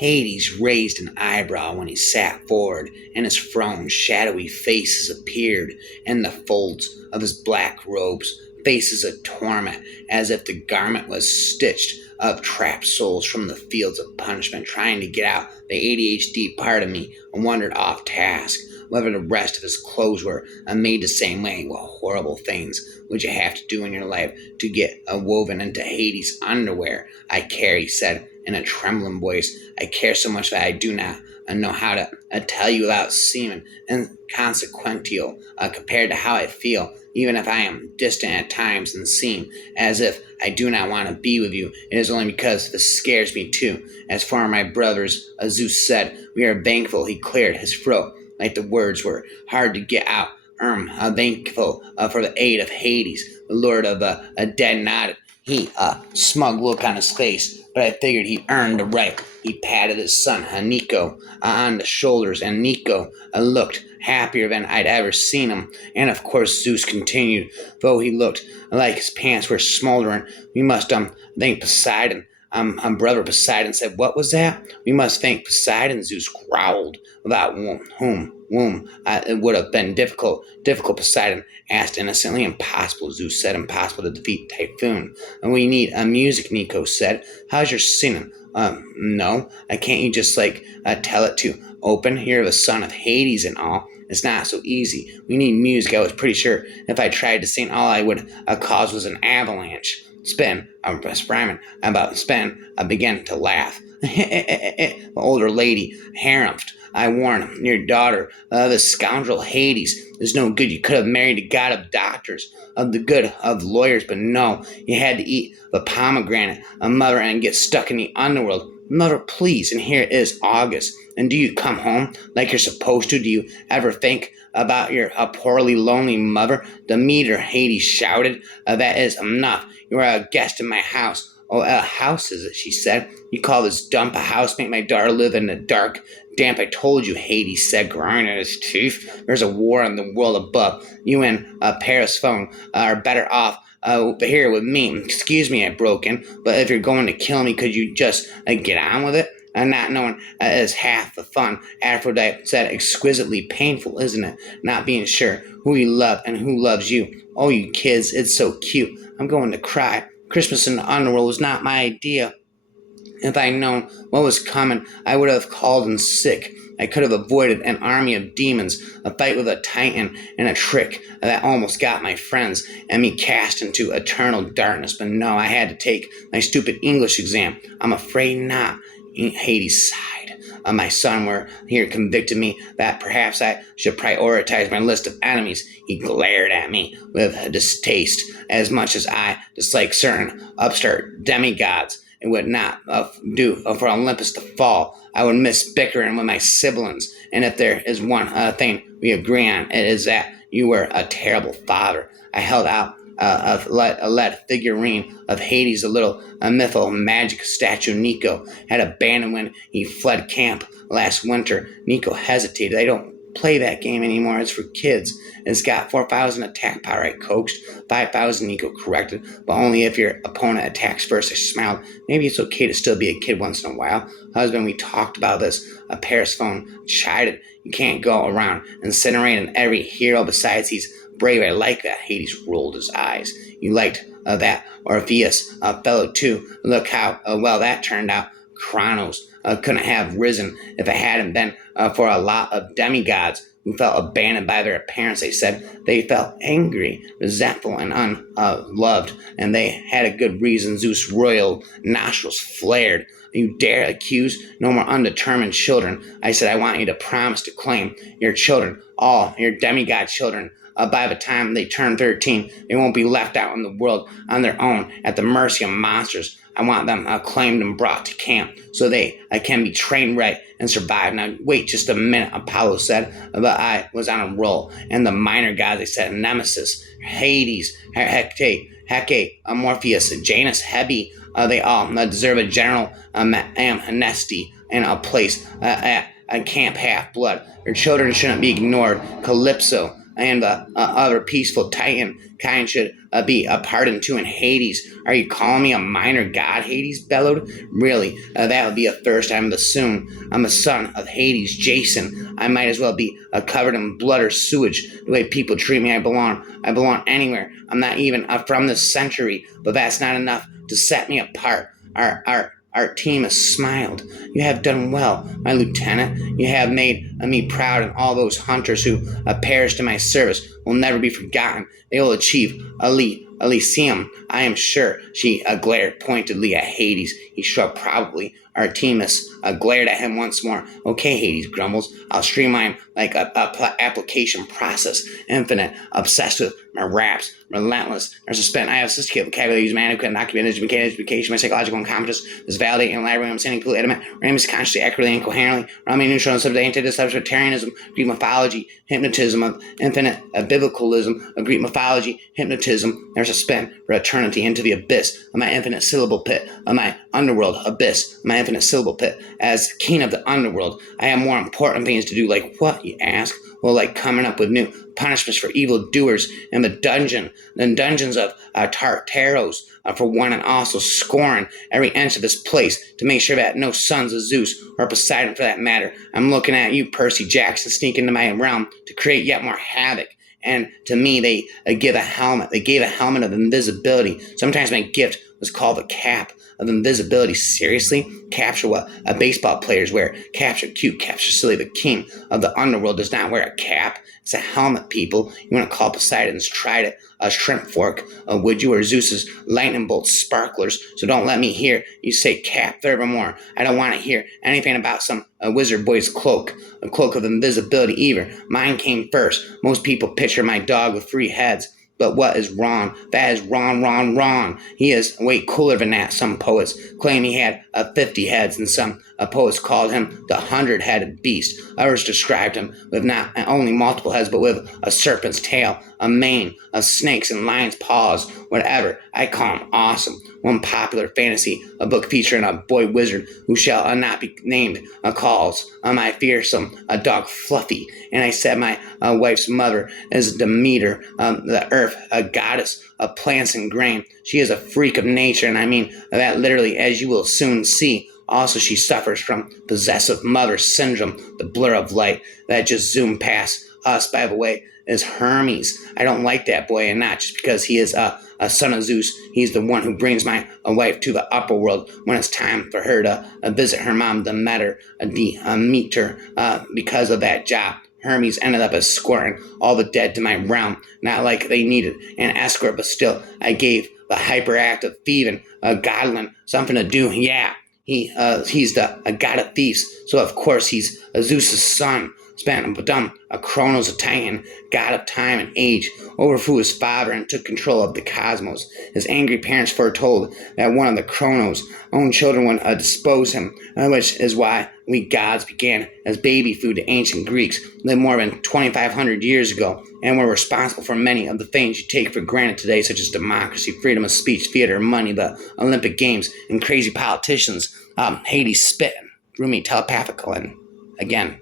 Hades raised an eyebrow when he sat forward, and his frown, shadowy faces appeared in the folds of his black robes, faces of torment, as if the garment was stitched of trapped souls from the fields of punishment, trying to get out the ADHD part of me and wandered off task. Whether the rest of his clothes were made the same way, what horrible things would you have to do in your life to get woven into Hades' underwear? I care, he said in a trembling voice. I care so much that I do not know how to tell you without seeming inconsequential compared to how I feel, even if I am distant at times and seem as if I do not want to be with you. It is only because this scares me too. As for my brothers, Zeus said, we are thankful. He cleared his throat like the words were hard to get out. Thankful for the aid of Hades, the lord of a dead nodded. He smug look on his face, but I figured he earned the right. He patted his son, Nico, on the shoulders, and Nico looked happier than I'd ever seen him. And of course, Zeus continued, though he looked like his pants were smoldering. We must thank Poseidon. Brother Poseidon said, what was that? We must thank Poseidon, Zeus growled. Without whom it would have been difficult. Difficult, Poseidon asked innocently. Impossible, Zeus said. Impossible to defeat Typhoon. And we need music, Nico said. How's your singing? No. Can't you just, tell it to open? You're the son of Hades and all. It's not so easy. We need music. I was pretty sure if I tried to sing, all I would cause was an avalanche. Spin, I began to laugh. The older lady harumphed. I warned your daughter, the scoundrel Hades is no good. You could have married a god of doctors, of the good of lawyers, but no, you had to eat the pomegranate, mother, and get stuck in the underworld. Mother, please, and here is August. And do you come home like you're supposed to? Do you ever think about your poorly lonely mother? Demeter, Hades shouted. That is enough. You are a guest in my house. Oh, a house is it, she said. You call this dump a house? Make my daughter live in the dark. Damp, I told you, Hades said, grinding his teeth. There's a war in the world above. You and Persephone are better off here with me. Excuse me, I broke in, but if you're going to kill me, could you just get on with it? Not knowing is half the fun, Aphrodite said, exquisitely painful, isn't it? Not being sure who you love and who loves you. Oh, you kids, it's so cute. I'm going to cry. Christmas in the underworld was not my idea. If I'd known what was coming, I would have called in sick. I could have avoided an army of demons, a fight with a titan, and a trick that almost got my friends and me cast into eternal darkness. But no, I had to take my stupid English exam. I'm afraid not. Hades sighed. My son were here convicted me that perhaps I should prioritize my list of enemies. He glared at me with distaste, as much as I dislike certain upstart demigods. It would not do for Olympus to fall. I would miss bickering with my siblings. And if there is one thing we agree on, it is that you were a terrible father. I held out a lead figurine of Hades, a little mythical magic statue Nico had abandoned when he fled camp last winter. Nico hesitated. I don't play that game anymore. It's for kids. It's got 4,000 attack power, I coaxed. 5,000, Nico corrected, but only if your opponent attacks first. I smiled. Maybe it's okay to still be a kid once in a while. Husband, we talked about this. Persephone chided. You can't go around incinerating every hero besides he's brave. I like that. Hades rolled his eyes. You liked that Orpheus fellow too. Look how well that turned out. Kronos couldn't have risen if it hadn't been for a lot of demigods who felt abandoned by their parents. They said they felt angry, resentful, and unloved, and they had a good reason. Zeus' royal nostrils flared. You dare accuse no more undetermined children. I said I want you to promise to claim your children, all your demigod children. By the time they turn 13, they won't be left out in the world on their own at the mercy of monsters. I want them claimed and brought to camp so they can be trained right and survive. Now, wait just a minute, Apollo said, but I was on a roll. And the minor gods, they said, Nemesis, Hades, Hecate, Morpheus, Janus, Hebe, they all deserve a general amnesty and a place at Camp Half-Blood. Your children shouldn't be ignored. Calypso, I am the other peaceful titan. Kind should be pardoned too in Hades. Are you calling me a minor god? Hades bellowed. Really, that would be a first. I'm the soon. I'm the son of Hades, Jason. I might as well be covered in blood or sewage. The way people treat me, I belong. I belong anywhere. I'm not even from this century, but that's not enough to set me apart. Our team has smiled. You have done well, my lieutenant. You have made me proud, and all those hunters who perished in my service will never be forgotten. They will achieve Elysium, I am sure. She glared pointedly at Hades. He shrugged probably. Artemis glared at him once more. Okay, Hades grumbles. I'll streamline like a application process. Infinite, obsessed with my raps, relentless. There's a spent. I have sophisticated vocabulary, use management, documented education, my psychological incompetence, this validating and elaborate, I'm saying completely adamant, rambling consciously, accurately, incoherently, Rami neutral and subject to subvegetarianism, Greek mythology, hypnotism of infinite biblicalism of Greek mythology, hypnotism. There's a spin for eternity into the abyss of my infinite syllable pit, of my underworld abyss, of my infinite syllable pit. As king of the underworld, I have more important things to do. Like what, you ask? Well, like coming up with new punishments for evildoers in the dungeons of Tartaros, for one, and also scoring every inch of this place to make sure that no sons of Zeus or Poseidon, for that matter. I'm looking at you, Percy Jackson, sneak into my realm to create yet more havoc. And to me, they give a helmet. They gave a helmet of invisibility. Sometimes my gift was called the cap of invisibility. Seriously? Capture what baseball players wear. Capture cute, capture silly. The king of the underworld does not wear a cap. It's a helmet, people. You want to call Poseidon's trident a shrimp fork, would you, or Zeus's lightning bolt sparklers? So don't let me hear you say cap. Furthermore, I don't want to hear anything about some wizard boy's cloak, a cloak of invisibility either. Mine came first. Most people picture my dog with 3 heads. But what is wrong? That is wrong, wrong, wrong. He is way cooler than that. Some poets claim he had 50 heads, and some poets called him the 100-headed beast. Others described him with not only multiple heads, but with a serpent's tail, a mane, of snakes and lions' paws, whatever. I call him awesome. One popular fantasy, a book featuring a boy wizard who shall not be named, calls my fearsome dog Fluffy. And I said my wife's mother is Demeter, the earth, a goddess of plants and grain. She is a freak of nature, and I mean that literally, as you will soon see. Also, she suffers from possessive mother syndrome, the blur of light that just zoomed past us, by the way, is Hermes. I don't like that boy, and not just because he is a son of Zeus. He's the one who brings my wife to the upper world when it's time for her to visit her mom, Demeter, because of that job. Hermes ended up escorting all the dead to my realm, not like they needed an escort, but still, I gave the hyperactive thieving godling something to do. Yeah, he's the god of thieves, so of course he's Zeus's son. Spent a Chronos, a Titan, god of time and age, overthrew his father and took control of the cosmos. His angry parents foretold that one of the Chronos' own children would dispose him, which is why we gods began as baby food to ancient Greeks, lived more than 2,500 years ago, and were responsible for many of the things you take for granted today, such as democracy, freedom of speech, theater, money, the Olympic Games, and crazy politicians. Hades spit through me telepathically again.